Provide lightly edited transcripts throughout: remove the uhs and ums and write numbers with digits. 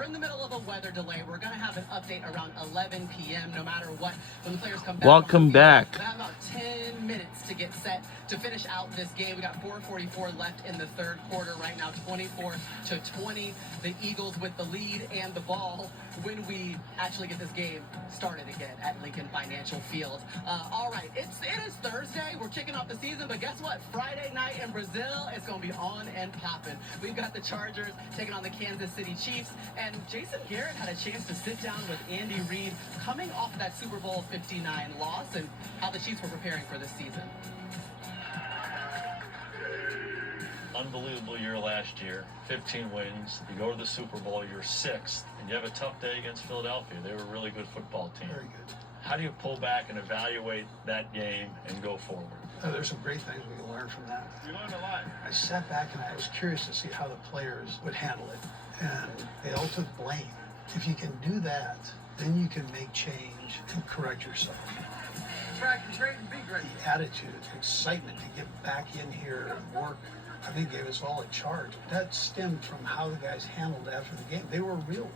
we're in the middle of a weather delay. We're going to have an update around 11 p.m. no matter what. When the players come back. Welcome back. We have about 10 minutes to get set to finish out this game. We got 4:44 left in the third quarter right now, 24-20. The Eagles with the lead and the ball when we actually get this game started again at Lincoln Financial Field. All right, it is Thursday. We're kicking off the season, but guess what? Friday night in Brazil, it's going to be on and popping. We've got the Chargers taking on the Kansas City Chiefs, and Jason Garrett had a chance to sit down with Andy Reid coming off of that Super Bowl 59 loss and how the Chiefs were preparing for this season. Unbelievable year last year, 15 wins. You go to the Super Bowl, you're 6th, and you have a tough day against Philadelphia. They were a really good football team. Very good. How do you pull back and evaluate that game and go forward? There's some great things we can learn from that. You learned a lot. I sat back and I was curious to see how the players would handle it, and they all took blame. If you can do that, then you can make change and correct yourself. Practice great and be great. The attitude, the excitement to get back in here and work, I think gave us all a charge. That stemmed from how the guys handled after the game. They were real.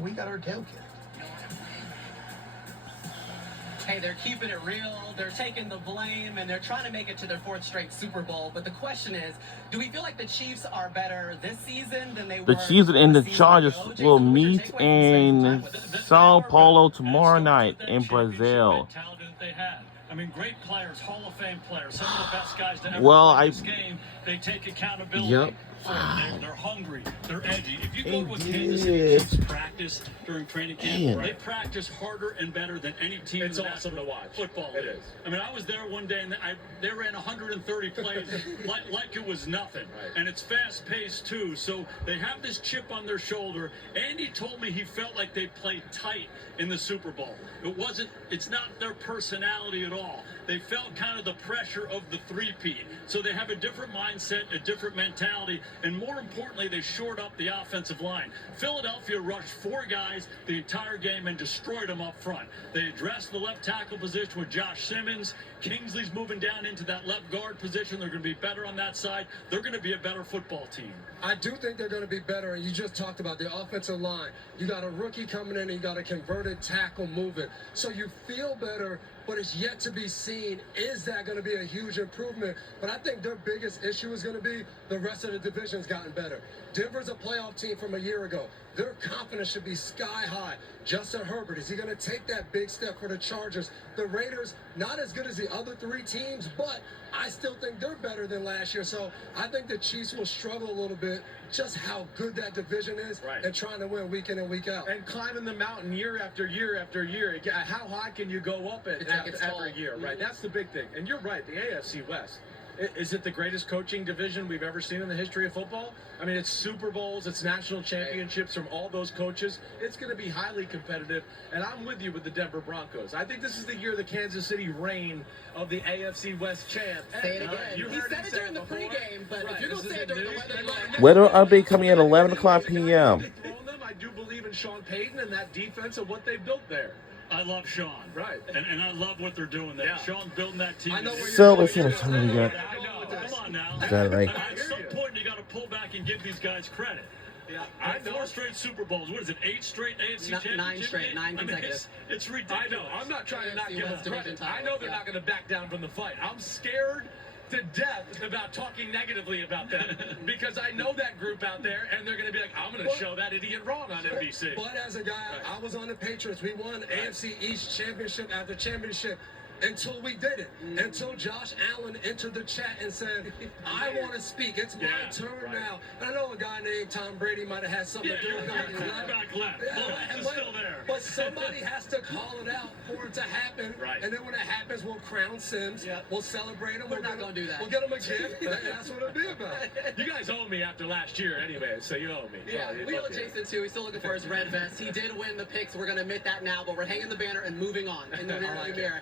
We got our tail kicked. Hey, they're keeping it real, they're taking the blame, and they're trying to make it to their 4th straight Super Bowl. But the question is, do we feel like the Chiefs are better this season than they were? The Chiefs and the Chargers will meet in Sao Paulo tomorrow night in Brazil. I mean, great players, Hall of Fame players, some of the best guys to ever play this game. They take accountability. Yep. They're hungry. They're edgy. If you go to a Kansas City Chiefs practice during training camp, they practice harder and better than any team. It's awesome to watch. Football. It is. I mean, I was there one day and they ran 130 plays like it was nothing. Right. And it's fast-paced too. So they have this chip on their shoulder. Andy told me he felt like they played tight in the Super Bowl. It's not their personality at all. They felt kind of the pressure of the three-peat. So they have a different mindset, a different mentality, and more importantly, they shored up the offensive line. Philadelphia rushed 4 guys the entire game and destroyed them up front. They addressed the left tackle position with Josh Simmons. Kingsley's moving down into that left guard position. They're going to be better on that side. They're going to be a better football team. I do think they're going to be better, and you just talked about the offensive line. You got a rookie coming in, and you got a converted tackle moving. So you feel better, but it's yet to be seen. Is that going to be a huge improvement? But I think their biggest issue is going to be the rest of the division's gotten better. Denver's a playoff team from a year ago. Their confidence should be sky high. Justin Herbert, is he going to take that big step for the Chargers? The Raiders, not as good as the other 3 teams, but I still think they're better than last year. So I think the Chiefs will struggle a little bit, just how good that division is, and trying to win week in and week out. And climbing the mountain year after year after year. How high can you go up it every year, right? That's the big thing. And you're right, the AFC West. Is it the greatest coaching division we've ever seen in the history of football? I mean, it's Super Bowls, it's national championships from all those coaches. It's going to be highly competitive, and I'm with you with the Denver Broncos. I think this is the year of the Kansas City reign of the AFC West champ. Say it again. He said it during the pregame, but if you're going to say it during the Weather update coming at 11 o'clock p.m. I do believe in Sean Payton and that defense and what they've built there. I love Sean. Right. And I love what they're doing there. Yeah. Sean building that team. So let's see how much time we got. Come on now. Is that right? At some point, you got to pull back and give these guys credit. Yeah, I know. 4 straight Super Bowls. What is it? 8 straight AFC championship? 9 straight, 9 consecutive. It's ridiculous. I know. I'm not trying to not give them credit. I know they're not going to back down from the fight. I'm scared to death about talking negatively about them because I know that group out there, and they're going to be like, I'm going to show that idiot wrong on NBC. But as a guy, I was on the Patriots. We won AFC East championship after championship. Until we did it. Until Josh Allen entered the chat and said, I want to speak. It's my turn now. And I know a guy named Tom Brady might have had something to do with it. Quarterback left. It's still there. But somebody has to call it out for it to happen. Right. And then when it happens, we'll crown Sims. We'll celebrate him. We're not going to do that. We'll get him a gift. That's what it'll be about. You guys owe me after last year anyway, so you owe me. Yeah, we owe Jason too. He's still looking for his red vest. He did win the picks. We're going to admit that now, but we're hanging the banner and moving on in the rearview mirror.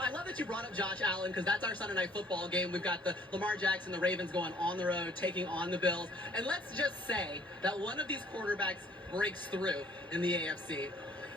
I love that you brought up Josh Allen because that's our Sunday night football game. We've got the Lamar Jackson, the Ravens going on the road, taking on the Bills. And let's just say that one of these quarterbacks breaks through in the AFC.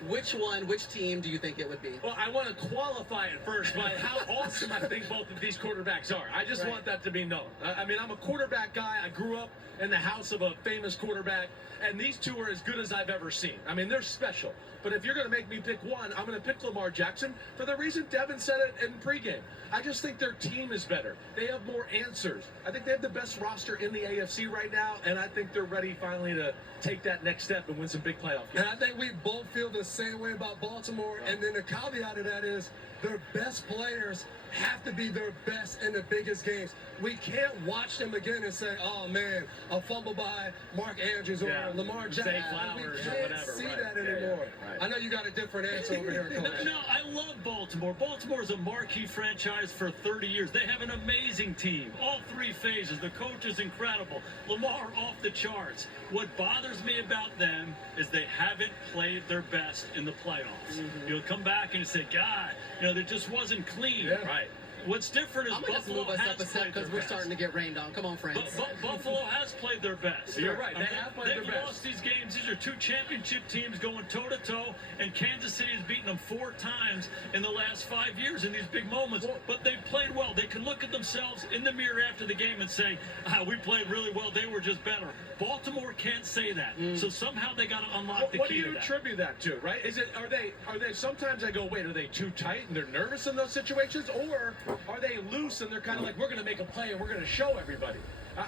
which team do you think it would be? Well, I want to qualify it first by how awesome I think both of these quarterbacks are. I just want that to be known. I mean, I'm a quarterback guy. I grew up in the house of a famous quarterback, and these two are as good as I've ever seen. I mean, they're special. But if you're going to make me pick one, I'm going to pick Lamar Jackson for the reason Devin said it in pregame. I just think their team is better. They have more answers. I think they have the best roster in the AFC right now, and I think they're ready finally to take that next step and win some big playoff games. And I think we both feel the same way about Baltimore. And then the caveat of that is their best players have to be their best in the biggest games. We can't watch them again and say, oh, man, a fumble by Mark Andrews or Lamar Jackson. Flowers We or can't whatever, see right. that anymore. Right. I know you got a different answer over here, Coach. No, I love Baltimore. Baltimore is a marquee franchise for 30 years. They have an amazing team. All three phases. The coach is incredible. Lamar off the charts. What bothers me about them is they haven't played their best in the playoffs. You'll come back and you say, God, there just wasn't clean. Yeah. Right. What's different is I'm going to Buffalo move us has up a step played their because we're best. starting to get rained on. Come on, friends. Buffalo has played their best. You're right. They have played their They've best. lost these games. These are two championship teams going toe-to-toe, and Kansas City has beaten them 4 times in the last 5 years in these big moments. But they've played well. They can look at themselves in the mirror after the game and say, we played really well. They were just better. Baltimore can't say that. So somehow they got to unlock the What key do you to that. attribute that to, right? Are they sometimes I go, wait, are they too tight and they're nervous in those situations? Or are they loose and they're kind of like, we're going to make a play and we're going to show everybody?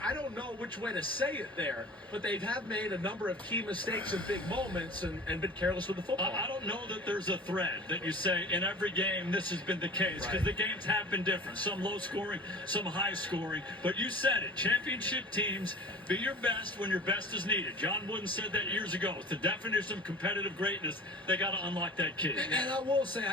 I don't know which way to say it there, but they have made a number of key mistakes in big moments and been careless with the football. I don't know that there's a thread that you say in every game this has been the case, because the games have been different. Some low scoring, some high scoring. But you said it, championship teams, be your best when your best is needed. John Wooden said that years ago. It's the definition of competitive greatness. They got to unlock that key. And I will say,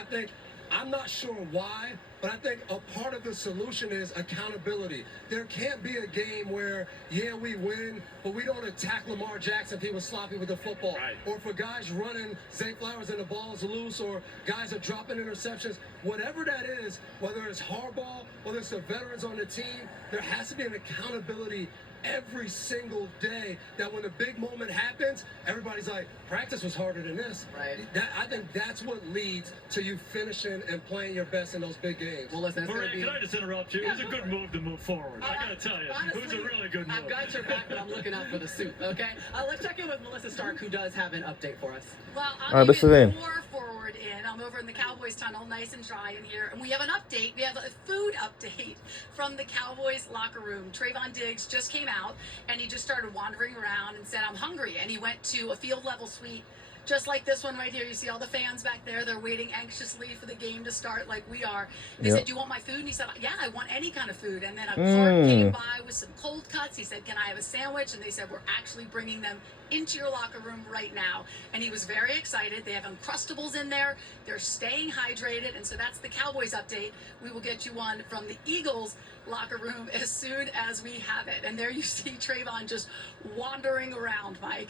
I'm not sure why, but I think a part of the solution is accountability. There can't be a game where, we win, but we don't attack Lamar Jackson if he was sloppy with the football. Right. Or for guys running Zay Flowers and the ball's loose, or guys are dropping interceptions. Whatever that is, whether it's hardball, whether it's the veterans on the team, there has to be an accountability every single day, that when the big moment happens, everybody's like, practice was harder than this. Right. I think that's what leads to you finishing and playing your best in those big games. Well, listen, it's Maria, going to be... can I just interrupt you? It was a good move to move forward. I got to tell you, honestly, it was a really good move. I've got your back, but I'm looking out for the suit, okay? Let's check in with Melissa Stark, who does have an update for us. Well, All right, I'm listen even in. more forward in. I'm over in the Cowboys tunnel, nice and dry in here. And we have an update. We have a food update from the Cowboys locker room. Trayvon Diggs just came out, and he just started wandering around and said, I'm hungry. And he went to a field level suite, just like this one right here. You see all the fans back there. They're waiting anxiously for the game to start like we are. They said, do you want my food? And he said, yeah, I want any kind of food. And then a cart came by with some cold cuts. He said, can I have a sandwich? And they said, we're actually bringing them into your locker room right now. And he was very excited. They have Uncrustables in there. They're staying hydrated. And so that's the Cowboys update. We will get you one from the Eagles locker room as soon as we have it. And there you see Trayvon just wandering around, Mike.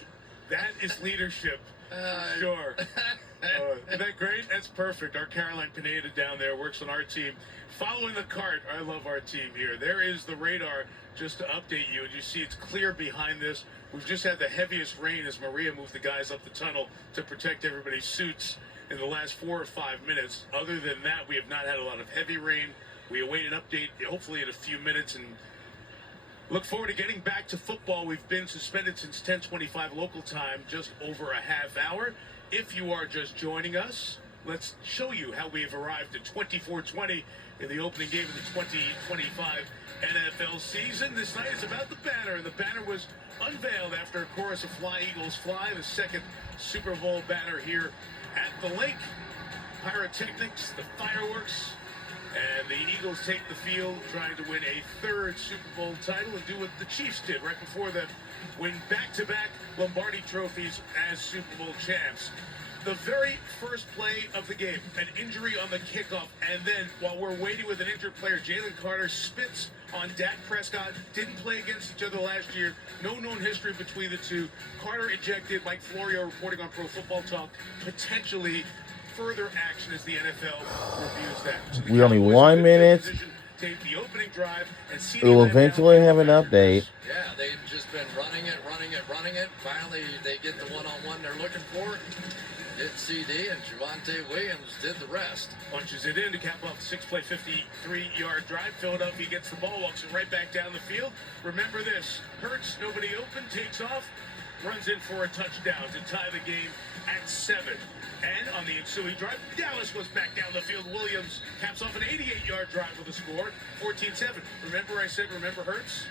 That is leadership. Sure. Isn't that great? That's perfect. Our Caroline Pineda down there works on our team. Following the cart, I love our team here. There is the radar just to update you. And you see it's clear behind this. We've just had the heaviest rain as Maria moved the guys up the tunnel to protect everybody's suits in the last 4 or 5 minutes. Other than that, we have not had a lot of heavy rain. We await an update, hopefully in a few minutes, and look forward to getting back to football. We've been suspended since 10:25 local time, just over a half hour. If you are just joining us, let's show you how we've arrived at 24-20 in the opening game of the 2025 NFL season. This night is about the banner, and the banner was unveiled after a chorus of Fly Eagles Fly, the second Super Bowl banner here at the lake. Pyrotechnics, the fireworks, and the Eagles take the field trying to win a third Super Bowl title and do what the Chiefs did right before them, win back-to-back Lombardi trophies as Super Bowl champs. The very first play of the game, an injury on the kickoff, and then while we're waiting with an injured player, Jalen Carter spits on Dak Prescott. Didn't play against each other last year. No known history between the two. Carter ejected. Mike Florio reporting on Pro Football Talk. Potentially further action as the NFL reviews that. So We only 1 minute. Take the opening drive and see We'll eventually have an update. Yeah, they've just been running it. Finally, they get the one-on-one they're looking for. hit CD, and Javonte Williams did the rest. Punches it in to cap off the 6-play, 53-yard drive. Philadelphia gets the ball, walks it right back down the field. Remember this, Hurts, nobody open, takes off, runs in for a touchdown to tie the game at 7. And on the ensuing drive, Dallas goes back down the field. Williams caps off an 88-yard drive with a score, 14-7. Remember I said, remember Hurts?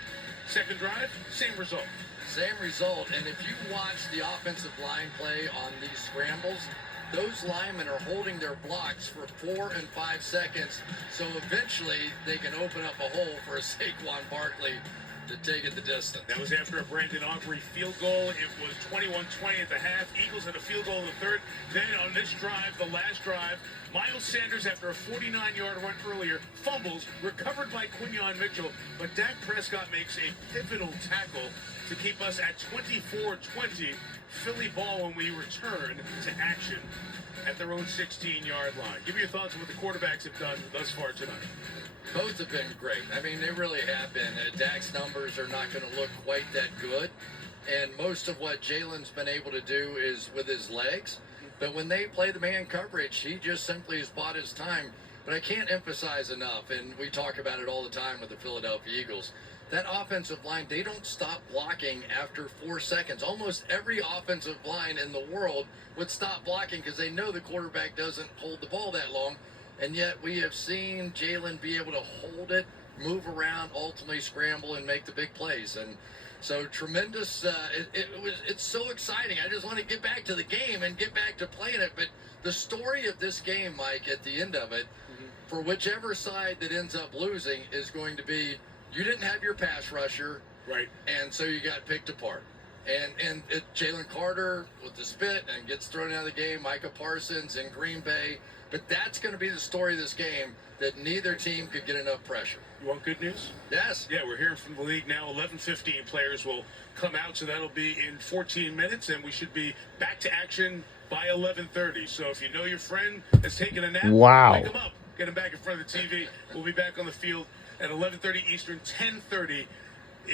Second drive, same result. Same result, and if you watch the offensive line play on these scrambles, those linemen are holding their blocks for 4 and 5 seconds, so eventually they can open up a hole for a Saquon Barkley to take it the distance. That was after a Brandon Aubrey field goal. It was 21-20 at the half. Eagles had a field goal in the third. Then on this drive, the last drive, Miles Sanders, after a 49-yard run earlier, fumbles, recovered by Quinyon Mitchell, but Dak Prescott makes a pivotal tackle to keep us at 24-20. Philly ball when we return to action at their own 16-yard line. Give me your thoughts on what the quarterbacks have done thus far tonight. Both have been great. I mean, they really have been. Dak's numbers are not going to look quite that good. And most of what Jalen's been able to do is with his legs. But when they play the man coverage, he just simply has bought his time. But I can't emphasize enough, and we talk about it all the time with the Philadelphia Eagles, that offensive line, they don't stop blocking after 4 seconds. Almost every offensive line in the world would stop blocking because they know the quarterback doesn't hold the ball that long. And yet we have seen Jalen be able to hold it, move around, ultimately scramble, and make the big plays. And so tremendous. It's so exciting. I just want to get back to the game and get back to playing it. But the story of this game, Mike, at the end of it, for whichever side that ends up losing, is going to be you didn't have your pass rusher, right? And so you got picked apart. And Jalen Carter with the spit and gets thrown out of the game. Micah Parsons in Green Bay. But that's going to be the story of this game, that neither team could get enough pressure. You want good news? Yes. Yeah, we're hearing from the league now. 11:15 players will come out, so that'll be in 14 minutes, and we should be back to action by 11:30. So if you know your friend that's taking a nap, wow, wake him up. Get him back in front of the TV. We'll be back on the field at 11:30 Eastern, 10:30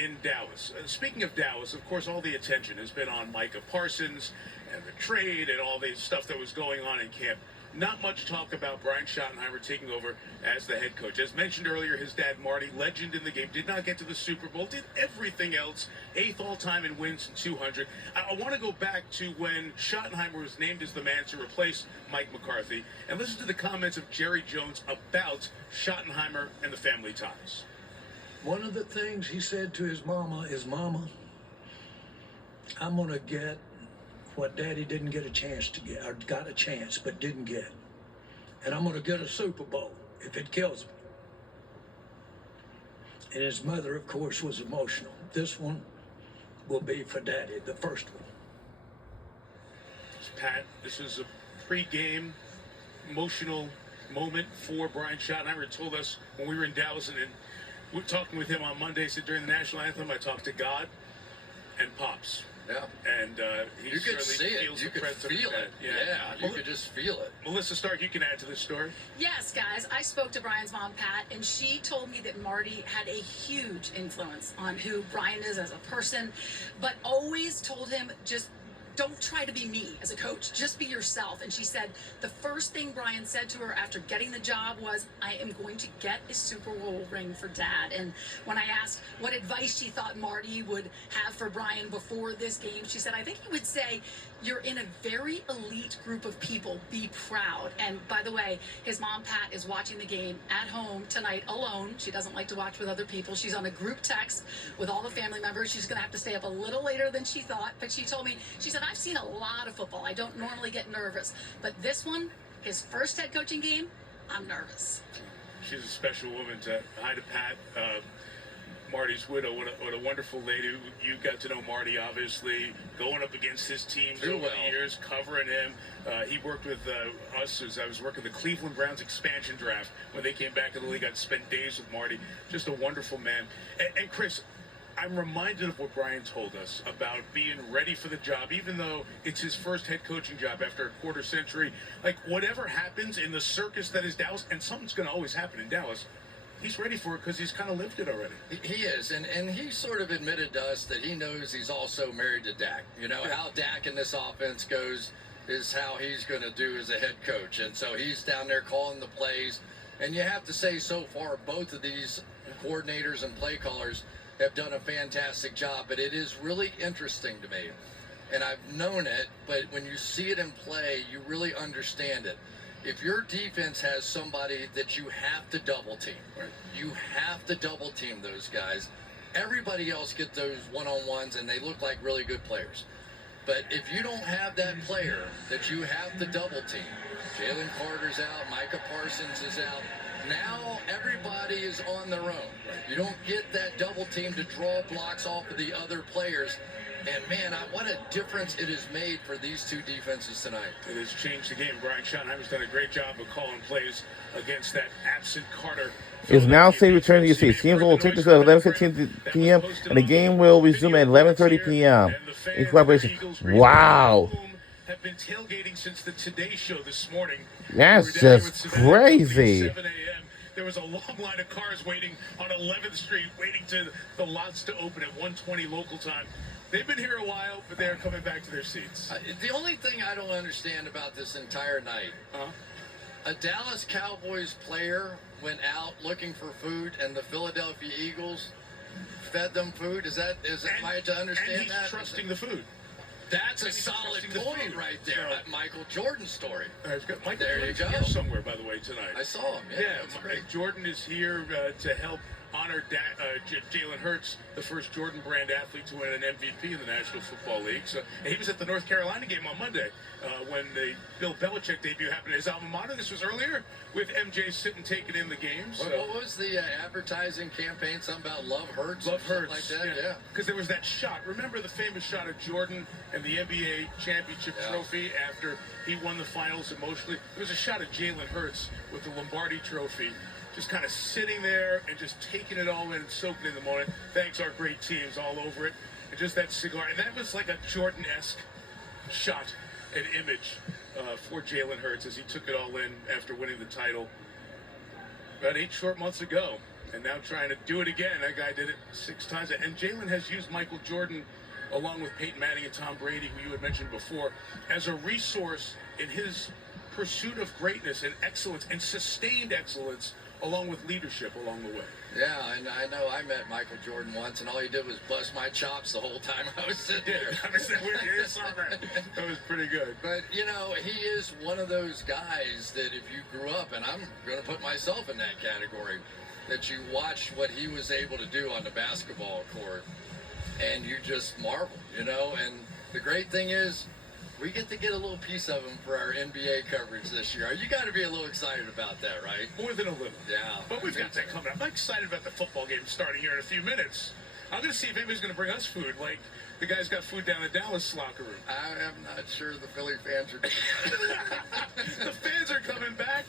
in Dallas. Speaking of Dallas, of course, all the attention has been on Micah Parsons and the trade and all the stuff that was going on in camp. Not much talk about Brian Schottenheimer taking over as the head coach. As mentioned earlier, his dad, Marty, legend in the game, did not get to the Super Bowl, did everything else, 8th all-time in wins in 200. I want to go back to when Schottenheimer was named as the man to replace Mike McCarthy and listen to the comments of Jerry Jones about Schottenheimer and the family ties. One of the things he said to his mama is, "Mama, I'm going to get what Daddy didn't get a chance to get, or got a chance but didn't get. And I'm going to get a Super Bowl if it kills me." And his mother, of course, was emotional. This one will be for Daddy, the first one. Pat, this is a pre-game emotional moment for Brian Schottenheimer. He told us when we were in Dallas, and we were talking with him on Monday, he said during the national anthem, I talked to God and Pops. Yeah. And he you could see it. feels You the could presence of feel that. it. Yeah, you could just feel it. Melissa Stark, you can add to this story. Yes, guys. I spoke to Brian's mom, Pat, and she told me that Marty had a huge influence on who Brian is as a person, but always told him, just don't try to be me as a coach. Just be yourself. And she said the first thing Brian said to her after getting the job was, "I am going to get a Super Bowl ring for Dad." And when I asked what advice she thought Marty would have for Brian before this game, she said, "I think he would say, you're in a very elite group of people. Be proud." And by the way, his mom, Pat, is watching the game at home tonight alone. She doesn't like to watch with other people. She's on a group text with all the family members. She's going to have to stay up a little later than she thought. But she told me, she said, "I've seen a lot of football. I don't normally get nervous. But this one, his first head coaching game, I'm nervous." She's a special woman. Hi to Pat, Marty's widow. What a wonderful lady. You got to know Marty, obviously, going up against his teams over the years, covering him. He worked with us as I was working the Cleveland Browns expansion draft. When they came back in the league, I spent days with Marty. Just a wonderful man. And Chris, I'm reminded of what Brian told us about being ready for the job, even though it's his first head coaching job after a quarter century. Like, whatever happens in the circus that is Dallas, and something's going to always happen in Dallas, he's ready for it because he's kind of lived it already. He is, and he sort of admitted to us that he knows he's also married to Dak. You know, how Dak in this offense goes, is how he's going to do as a head coach. And so he's down there calling the plays. And you have to say so far, both of these coordinators and play callers have done a fantastic job. But it is really interesting to me. And I've known it, but when you see it in play, you really understand it. If your defense has somebody that you have to double team, you have to double team those guys. Everybody else get those one-on-ones, and they look like really good players. But if you don't have that player that you have to double team, Jalen Carter's out, Micah Parsons is out. Now everybody is on their own. You don't get that double team to draw blocks off of the other players. And, man, what a difference it has made for these two defenses tonight. It has changed the game. Brian Schottenheimer's done a great job of calling plays against that absent Carter. Is now say return to your seats. Teams will take this at 11:15 p.m. and the game will resume at 11:30 p.m. in collaboration. Wow. Have been tailgating since the Today Show this morning. That's just crazy. 7 a.m. There was a long line of cars waiting on 11th Street, waiting to the lots to open at 1:20 local time. They've been here a while, but they're coming back to their seats. The only thing I don't understand about this entire night, a Dallas Cowboys player went out looking for food, and the Philadelphia Eagles fed them food. Am I to understand and he's that? trusting the food. That's a solid point right there. That Michael Jordan story. There you go. Here somewhere, by the way, tonight. I saw him. Yeah, that's great. Jordan is here to help honor Jalen Hurts, the first Jordan brand athlete to win an MVP in the National Football League. So he was at the North Carolina game on Monday when the Bill Belichick debut happened at his alma mater. This was earlier with MJ sitting taking in the games. So. What was the advertising campaign? Something about Love Hurts? Love Hurts. Like that? Yeah. Because there was that shot. Remember the famous shot of Jordan and the NBA championship trophy after he won the finals emotionally? There was a shot of Jalen Hurts with the Lombardi trophy, just kind of sitting there and just taking it all in and soaking in the moment. Thanks our great teams all over it. And just that cigar. And that was like a Jordan-esque shot and image for Jalen Hurts as he took it all in after winning the title about 8 short months ago. And now trying to do it again. That guy did it 6 times. And Jalen has used Michael Jordan, along with Peyton Manning and Tom Brady, who you had mentioned before, as a resource in his pursuit of greatness and excellence and sustained excellence, along with leadership along the way. Yeah, and I know I met Michael Jordan once, and all he did was bust my chops the whole time I was sitting there. That was pretty good. But, you know, he is one of those guys that if you grew up, and I'm going to put myself in that category, that you watch what he was able to do on the basketball court, and you just marvel, you know? And the great thing is, we get to get a little piece of him for our NBA coverage this year. You got to be a little excited about that, right? More than a little. Yeah. But we've got that coming up. I'm excited about the football game starting here in a few minutes. I'm going to see if anybody's going to bring us food, like the guys got food down the Dallas locker room. I am not sure the Philly fans are doing The fans are coming back.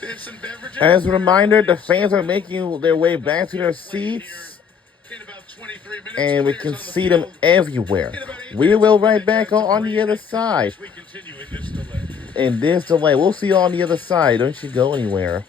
They have some beverages. As a reminder, the fans are making their way back to their seats. And we can see them everywhere. We will right back on the other side. We continue in this delay. In this delay. We'll see you on the other side. Don't you go anywhere.